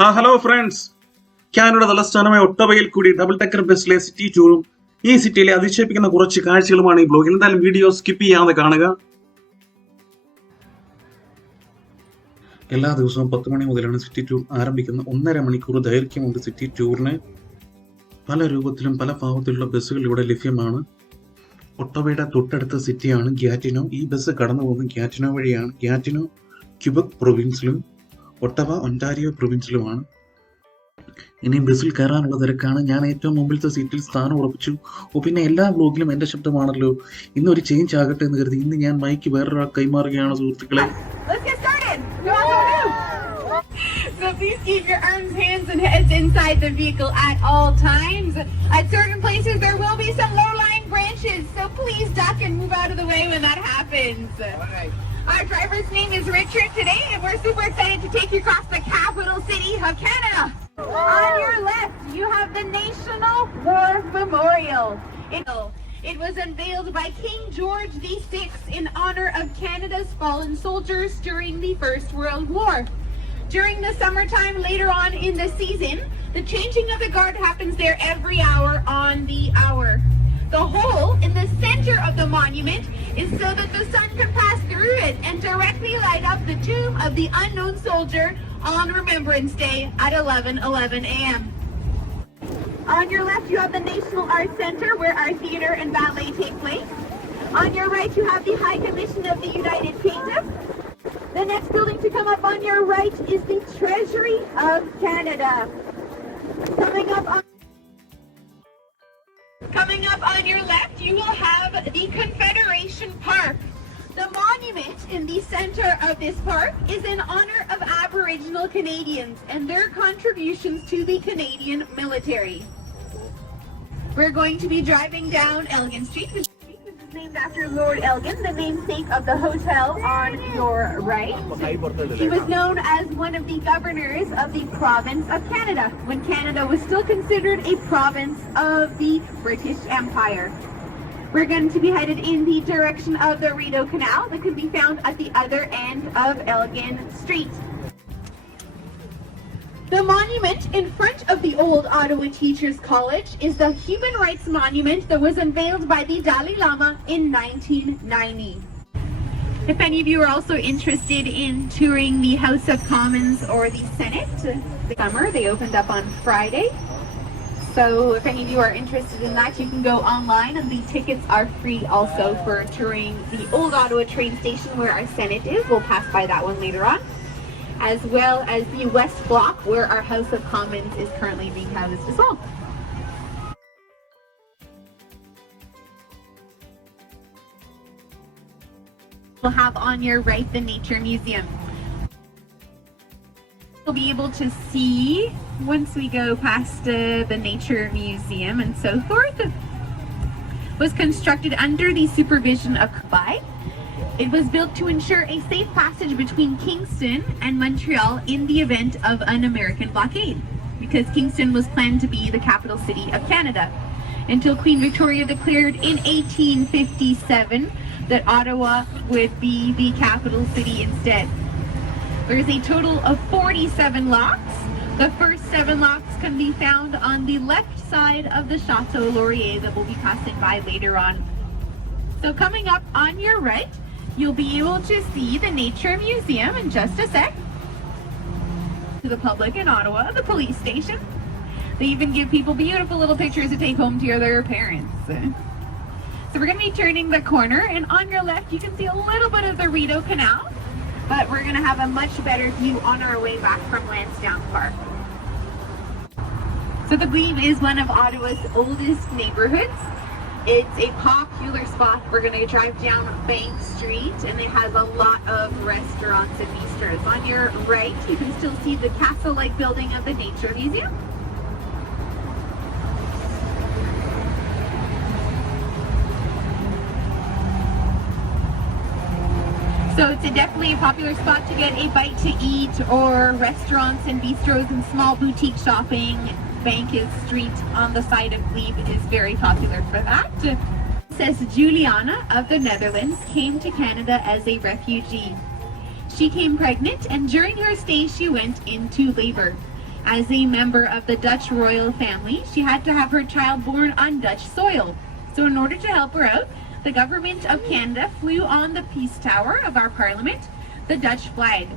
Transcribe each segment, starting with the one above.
Hello friends, Canada തലസ്ഥാനമായ ഒട്ടവയിൽ കൂടി double decker ബസ്സിലെ സിറ്റി ടൂറും ഈ സിറ്റിയിലെ അതിശയിപ്പിക്കുന്ന കുറച്ച് കാഴ്ചകളുമാണ് ഈ ബ്ലോഗിൽ. എന്തായാലും വീഡിയോ സ്കിപ്പ് ചെയ്യാതെ കാണുക. എല്ലാ ദിവസവും 10 മണി മുതലാണ് സിറ്റി ടൂർ ആരംഭിക്കുന്ന. 1.5 മണിക്കൂർ ദൈർഘ്യമുണ്ട് സിറ്റി ടൂറിന്. പല രൂപത്തിലും പല ഭാവത്തിലുള്ള ബസ്സുകൾ ഇവിടെ ലഭ്യമാണ്. ഒട്ടവയുടെ തൊട്ടടുത്ത സിറ്റിയാണ് ഗ്യാറ്റിനോ. ഈ ബസ് കടന്നു പോകുന്നത് ഗ്യാറ്റിനോ വഴിയാണ്. ഗ്യാറ്റിനോ ക്യൂബക് പ്രൊവിൻസിലും ഒട്ടവ ഒൻറ്റാരിയോ പ്രൊവിൻസിലുമാണ്. ഇനി ബസ്സിൽ കയറാനുള്ള തിരക്കാണ്. ഞാൻ ഏറ്റവും മുമ്പിലത്തെ സീറ്റിൽ സ്ഥാനം ഉറപ്പിച്ചു. പിന്നെ എല്ലാ വ്ലോഗിലും എൻ്റെ ശബ്ദമാണല്ലോ, ഇന്നൊരു ചേഞ്ച് ആകട്ടെ എന്ന് കരുതി ഇന്ന് ഞാൻ മൈക്ക് വേറൊരാൾ കൈമാറുകയാണ് സുഹൃത്തുക്കളെ. So please keep your arms, hands, and heads inside the vehicle at all times. At certain places, there will be some low-lying branches, so please duck and move out of the way when that happens. All right. Our driver's name is Richard today, and we're super excited to take you across the capital city of Canada. On your left, you have the National War Memorial. It was unveiled by King George VI in honor of Canada's fallen soldiers during the First World War. During the summertime, later on in the season, the changing of the guard happens there every hour on the hour. The hole in the center of the monument is so that the sun can pass through it and directly light up the tomb of the unknown soldier on Remembrance Day at 11:11 a.m. On your left, you have the National Arts Center, where our theater and ballet take place. On your right, you have the High Commission of the United Kingdom. The next building to come up on your right is the Treasury of Canada. Coming up on your left, you will have the Confederation Park. The monument in the center of this park is in honor of Aboriginal Canadians and their contributions to the Canadian military. We're going to be driving down Elgin Street. Named after Lord Elgin, the namesake of the hotel on your right. He was known as one of the governors of the province of Canada when Canada was still considered a province of the British Empire. We're going to be headed in the direction of the Rideau Canal that can be found at the other end of Elgin Street. The monument in front of the old Ottawa Teachers College is the Human Rights Monument that was unveiled by the Dalai Lama in 1990. If any of you are also interested in touring the House of Commons or the Senate, this summer they opened up on Friday. So if any of you are interested in that, you can go online and the tickets are free also for touring the old Ottawa train station where our Senate is. We'll pass by that one later on. As well as the West Block where our House of Commons is currently being housed as well. We'll have on your right the Nature Museum. We'll be able to see once we go past the Nature Museum and so forth. Was constructed under the supervision of Quebec. It was built to ensure a safe passage between Kingston and Montreal in the event of an American blockade, because Kingston was planned to be the capital city of Canada until Queen Victoria declared in 1857 that Ottawa would be the capital city instead. There is a total of 47 locks. The first 7 locks can be found on the left side of the Chateau Laurier that we'll be passing by later on. So coming up on your right, you'll be able to see the Nature Museum in just a sec. To the public in Ottawa, the police station. They even give people beautiful little pictures to take home to their parents. So we're going to be turning the corner, and on your left you can see a little bit of the Rideau Canal, but we're going to have a much better view on our way back from Lansdowne Park. So the Glebe is one of Ottawa's oldest neighborhoods. It's a popular spot. We're going to drive down Bank Street, and it has a lot of restaurants and bistros. On your right, you can still see the castle-like building of the Nature Museum. So it's definitely a popular spot to get a bite to eat, or restaurants and bistros and small boutique shopping. Bankers Street on the side of Glebe is very popular for that. Princess Juliana of the Netherlands came to Canada as a refugee. She came pregnant, and during her stay she went into labor. As a member of the Dutch royal family, she had to have her child born on Dutch soil. So in order to help her out, the government of Canada flew on the Peace Tower of our Parliament the Dutch flag.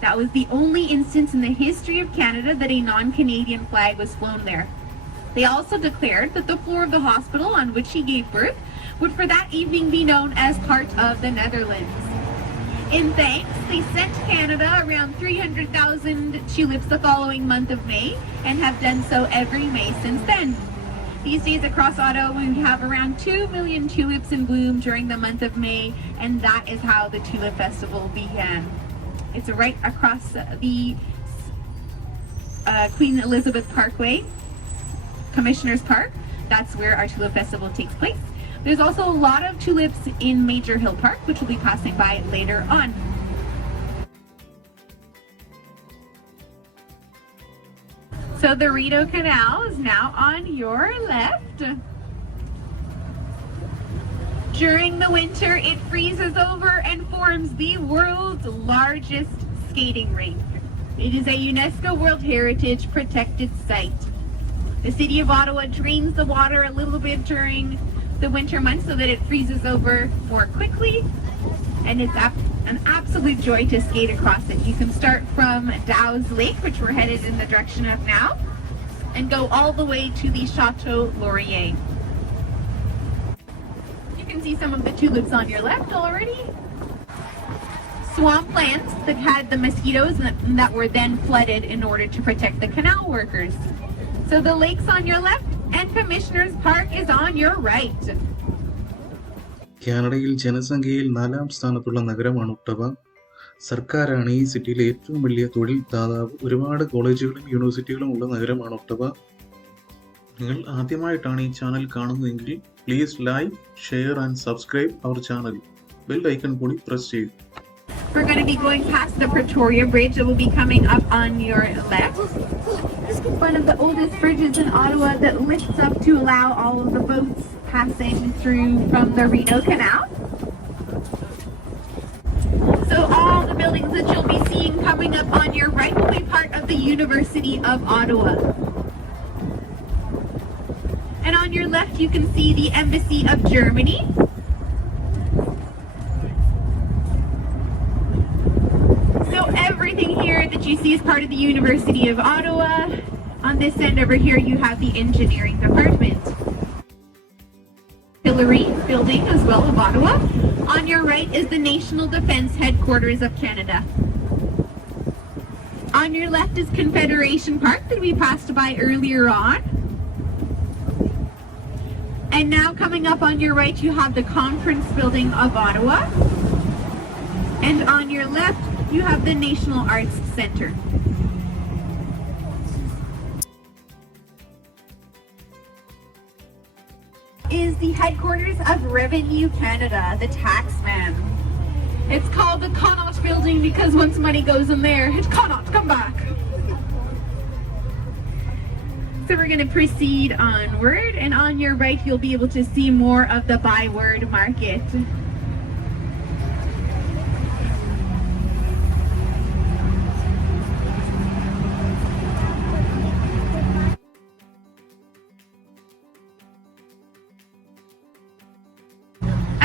That was the only instance in the history of Canada that a non-Canadian flag was flown there. They also declared that the floor of the hospital on which she gave birth would for that evening be known as part of the Netherlands. In thanks, they sent Canada around 300,000 tulips the following month of May and have done so every May since then. These days across Ottawa, we have around 2 million tulips in bloom during the month of May, and that is how the Tulip Festival began. It's right across the Queen Elizabeth Parkway, Commissioner's Park. That's where our Tulip Festival takes place. There's also a lot of tulips in Major Hill Park, which we'll be passing by later on. So the Rideau Canal is now on your left. During the winter, it freezes over and forms the world's largest skating rink. It is a UNESCO World Heritage protected site. The city of Ottawa drains the water a little bit during the winter months so that it freezes over more quickly, and it's an absolute joy to skate across it. You can start from Dow's Lake, which we're headed in the direction of now, and go all the way to the Chateau Laurier. You can see some of the tulips on your left already. Swamp plants that had the mosquitoes that were then flooded in order to protect the canal workers. So the lake's on your left and Commissioner's Park is on your right. കാനഡയിൽ ജനസംഖ്യയിൽ 4ാം സ്ഥാനത്തുള്ള നഗരമാണ് ഒട്ടവ. സർക്കാരാണ് ഈ സിറ്റിയിലെ ഏറ്റവും വലിയ തൊഴിൽ ദാതാവ്. ഒരുപാട് കോളേജുകളും യൂണിവേഴ്സിറ്റികളും ഉള്ള നഗരമാണ് ഒട്ടവ. നിങ്ങൾ ആദ്യമായിട്ടാണ് ഈ ചാനൽ കാണുന്നതെങ്കിൽ please like, share and subscribe our channel. Bell icon കൂടി പ്രസ് ചെയ്യൂ. We're going to be going past the Pretoria Bridge that will be coming up on your left. This is one of the oldest bridges in Ottawa that lifts up to allow all of the boats passing through from the Rideau Canal. So all the buildings that you'll be seeing coming up on your right will be part of the University of Ottawa. And on your left you can see the Embassy of Germany. So everything here that you see is part of the University of Ottawa. On this end over here you have the engineering department. Artillery building as well of Ottawa. On your right is the National Defence Headquarters of Canada. On your left is Confederation Park that we passed by earlier on. And now coming up on your right you have the Conference Building of Ottawa. And on your left you have the National Arts Centre. Is the headquarters of Revenue Canada, the taxman. It's called the Connaught Building because once money goes in there, it cannot come back. So we're going to proceed onward, and on your right you'll be able to see more of the Byward Market.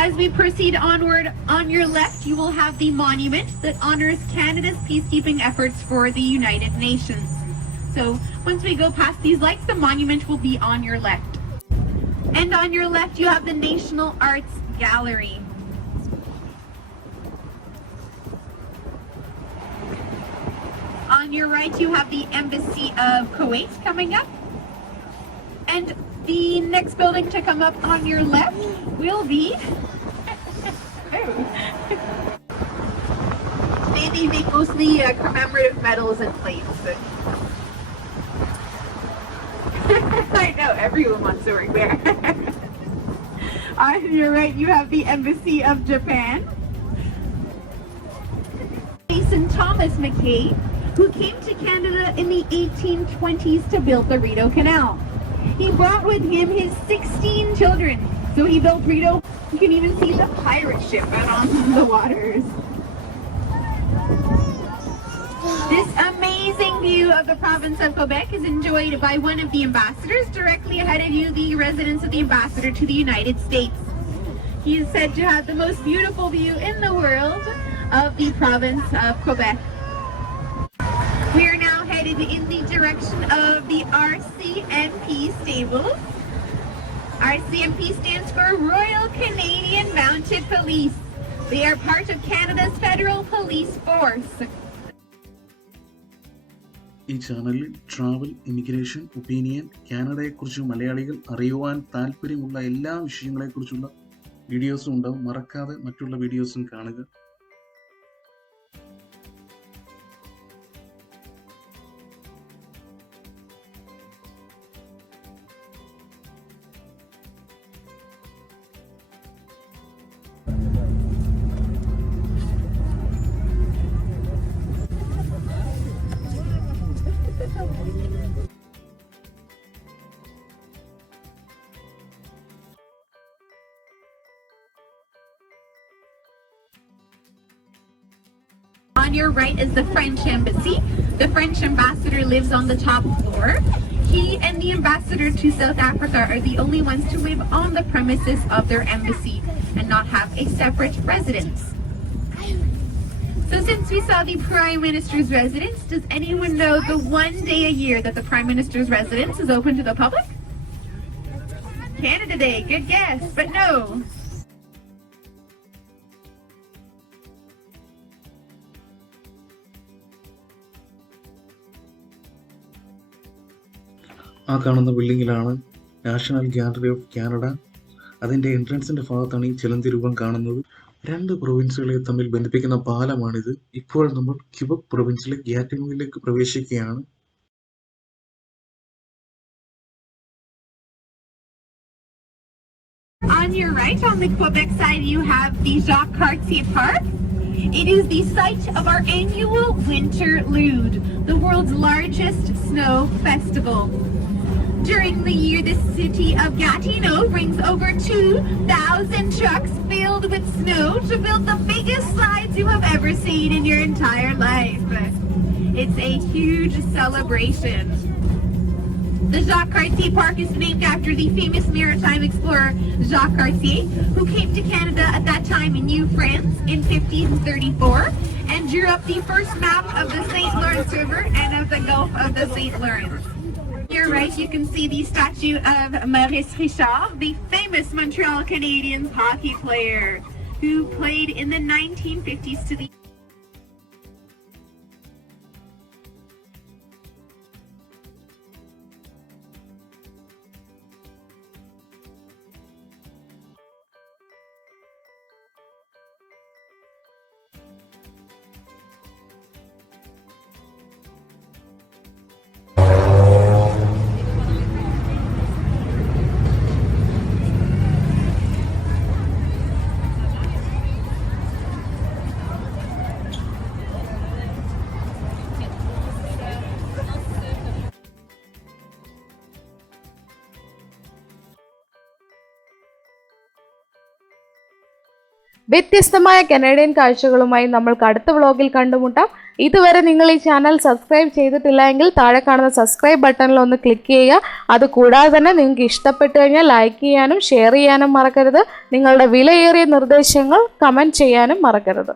As we proceed onward, on your left you will have the monument that honors Canada's peacekeeping efforts for the United Nations. So once we go past these lights, the monument will be on your left. And on your left you have the National Arts Gallery. On your right you have the Embassy of Kuwait coming up. And the next building to come up on your left will be they make mostly commemorative medals and plates. I know, everyone wants to work there. On your right you have the Embassy of Japan. Mason Thomas McKay, who came to Canada in the 1820s to build the Rideau Canal. He brought with him his 16 children. So he built Rideau. You can even see the pirate ship out on the waters. This amazing amazing view of the province of Quebec is enjoyed by one of the ambassadors. Directly ahead of you, the residence of the ambassador to the United States. He is said to have the most beautiful view in the world of the province of Quebec. We are now headed in the direction of the RCMP stables. RCMP stands for Royal Canadian Mounted Police. They are part of Canada's Federal Police Force. ഈ ചാനലിൽ travel, immigration, opinion, കാനഡയെക്കുറിച്ച് മലയാളികൾ അറിയുവാൻ താല്പര്യമുള്ള എല്ലാ വിഷയങ്ങളെക്കുറിച്ചുള്ള വീഡിയോസും ഉണ്ടാവും. മറക്കാതെ മറ്റുള്ള വീഡിയോസും കാണുക. On your right is the French Embassy. The French ambassador lives on the top floor. He and the ambassador to South Africa are the only ones to live on the premises of their embassy and not have a separate residence. So since we saw the Prime Minister's residence, does anyone know the one day a year that the Prime Minister's residence is open to the public? Canada Day, good guess, but no. ആ കാണുന്ന ബിൽഡിങ്ങിലാണ് national gallery of Canada. അതിൻ്റെ എൻട്രൻസിൻ്റെ ഭാഗത്താണ് ഈ ചിലന്തി രൂപം കാണുന്നത്. 2 പ്രൊവിൻസുകളെ തമ്മിൽ ബന്ധിപ്പിക്കുന്ന പാലമാണിത്. ഇപ്പോൾ നമ്മൾ ക്യൂബക് പ്രൊവിൻസിലെ ഗ്യാറ്റിനോയിലേക്ക് പ്രവേശിക്കുകയാണ്. On your right, on the Quebec side, you have the Jacques Cartier Park. It is the site of our annual Winter Lude, the world's largest snow festival. During the year, the city of Gatineau brings over 2,000 trucks filled with snow to build the biggest slides you have ever seen in your entire life. It's a huge celebration. The Jacques Cartier Park is named after the famous maritime explorer Jacques Cartier, who came to Canada at that time in New France in 1534 and drew up the first map of the St. Lawrence River and of the Gulf of the St. Lawrence. Here right, you can see the statue of Maurice Richard, the famous Montreal Canadiens hockey player who played in the 1950s to the വ്യത്യസ്തമായ Canadian കാഴ്ചകളുമായി നമ്മൾക്ക് അടുത്ത വ്ളോഗിൽ കണ്ടുമുട്ടാം. ഇതുവരെ നിങ്ങൾ ഈ channel subscribe ചെയ്തിട്ടില്ല എങ്കിൽ താഴെ കാണുന്ന സബ്സ്ക്രൈബ് ബട്ടണിൽ ഒന്ന് ക്ലിക്ക് ചെയ്യുക. അതുകൂടാതെ തന്നെ നിങ്ങൾക്ക് ഇഷ്ടപ്പെട്ടു കഴിഞ്ഞാൽ ലൈക്ക് ചെയ്യാനും ഷെയർ ചെയ്യാനും മറക്കരുത്. നിങ്ങളുടെ വിലയേറിയ നിർദ്ദേശങ്ങൾ കമൻറ്റ് ചെയ്യാനും മറക്കരുത്.